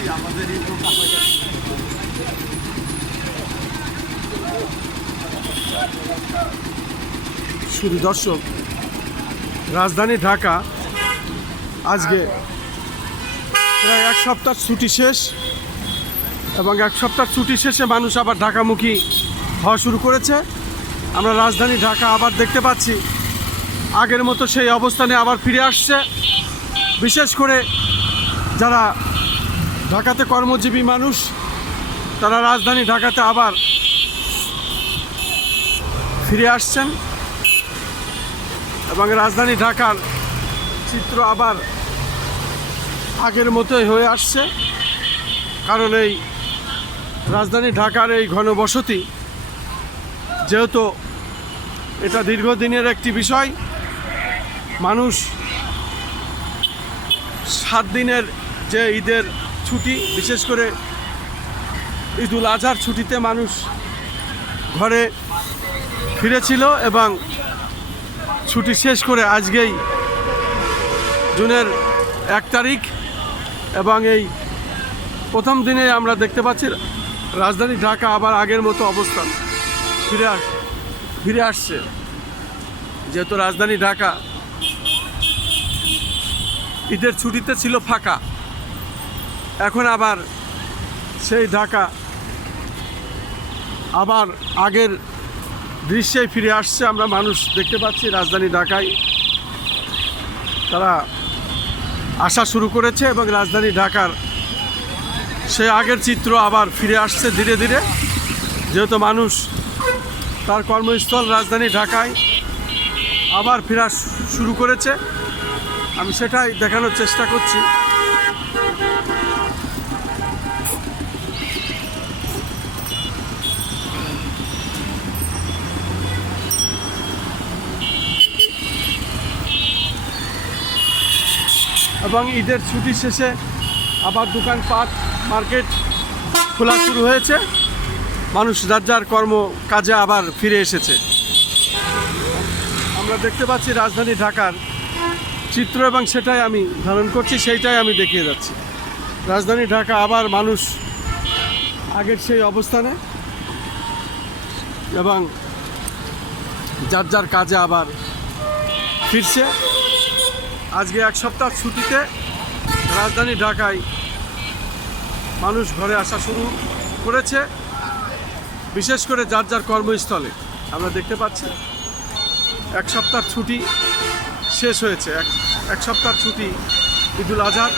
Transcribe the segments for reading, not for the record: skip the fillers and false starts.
যাচ্ছি আমাদের শুধু দর্শক, রাজধানী ঢাকা আজকে প্রায় এক সপ্তাহ ছুটি শেষ এবং এক সপ্তাহ ছুটি শেষে মানুষ আবার ঢাকামুখী হওয়া শুরু করেছে। আমরা রাজধানী ঢাকা আবার দেখতে পাচ্ছি আগের মতো সেই অবস্থানে আবার ফিরে আসছে। বিশেষ করে যারা ঢাকাতে কর্মজীবী মানুষ, তারা রাজধানী ঢাকাতে আবার ফিরে আসছেন এবং রাজধানী ঢাকার চিত্র আবার আগের মতোই হয়ে আসছে। কারণ এই রাজধানী ঢাকার এই ঘনবসতি, যেহেতু এটা দীর্ঘদিনের একটি বিষয়, মানুষ 7 দিনের যে ঈদের ছুটি, বিশেষ করে ঈদুল আজহার ছুটিতে মানুষ ঘরে ফিরেছিল এবং ছুটি শেষ করে আজকেই জুনের 1 তারিখ এবং এই প্রথম দিনে আমরা দেখতে পাচ্ছি রাজধানী ঢাকা আবার আগের মতো অবস্থান ফিরে আসছে। যেহেতু রাজধানী ঢাকা ঈদের ছুটিতে ছিল ফাঁকা, এখন আবার সেই ঢাকা আবার আগের দৃশ্যেই ফিরে আসছে। আমরা মানুষ দেখতে পাচ্ছি রাজধানী ঢাকায় তারা আসা শুরু করেছে এবং রাজধানী ঢাকার সে আগের চিত্র আবার ফিরে আসছে ধীরে ধীরে। যেহেতু মানুষ তার কর্মস্থল রাজধানী ঢাকায় আবার ফেরা শুরু করেছে, আমি সেটাই দেখানোর চেষ্টা করছি। এবং ঈদের ছুটি শেষে আবার দোকানপাট, মার্কেট খোলা শুরু হয়েছে, মানুষ যার যার কর্ম কাজে আবার ফিরে এসেছে। আমরা দেখতে পাচ্ছি রাজধানী ঢাকার চিত্র এবং সেটাই আমি ধারণ করছি, সেইটাই আমি দেখিয়ে যাচ্ছি। রাজধানী ঢাকা আবার মানুষ আগের সেই অবস্থানে এবং যার যার কাজে আবার ফিরছে। আজকে এক সপ্তাহ ছুটিতে রাজধানী ঢাকায় মানুষ ঘরে আসা শুরু করেছে, বিশেষ করে যার যার কর্মস্থলে। আমরা দেখতে পাচ্ছি এক সপ্তাহ ছুটি শেষ হয়েছে, এক সপ্তাহ ছুটি, ঈদুল আজহার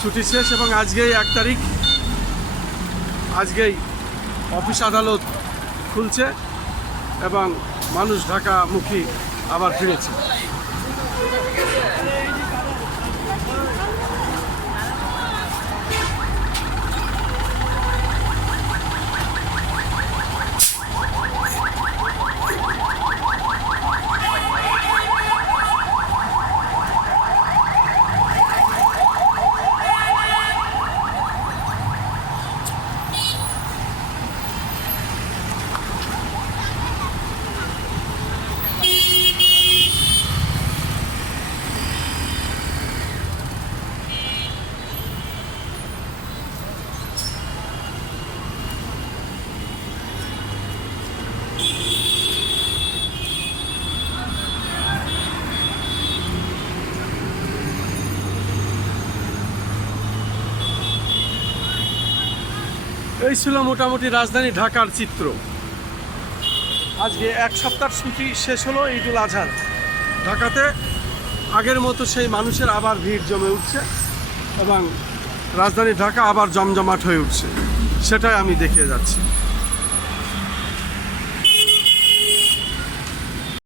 ছুটি শেষ এবং আজকেই 1 তারিখ, আজকেই অফিস আদালত খুলছে এবং মানুষ ঢাকামুখী আবার ফিরেছে। এই ছিল মোটামুটি রাজধানী ঢাকার চিত্র। আজকে এক সপ্তাহ ছুটি শেষ হলো ঈদুল আজহার। ঢাকাতে আগের মতো সেই মানুষের আবার ভিড় জমে উঠছে এবং রাজধানী ঢাকা আবার জমজমাট হয়ে উঠছে, সেটাই আমি দেখিয়ে যাচ্ছি।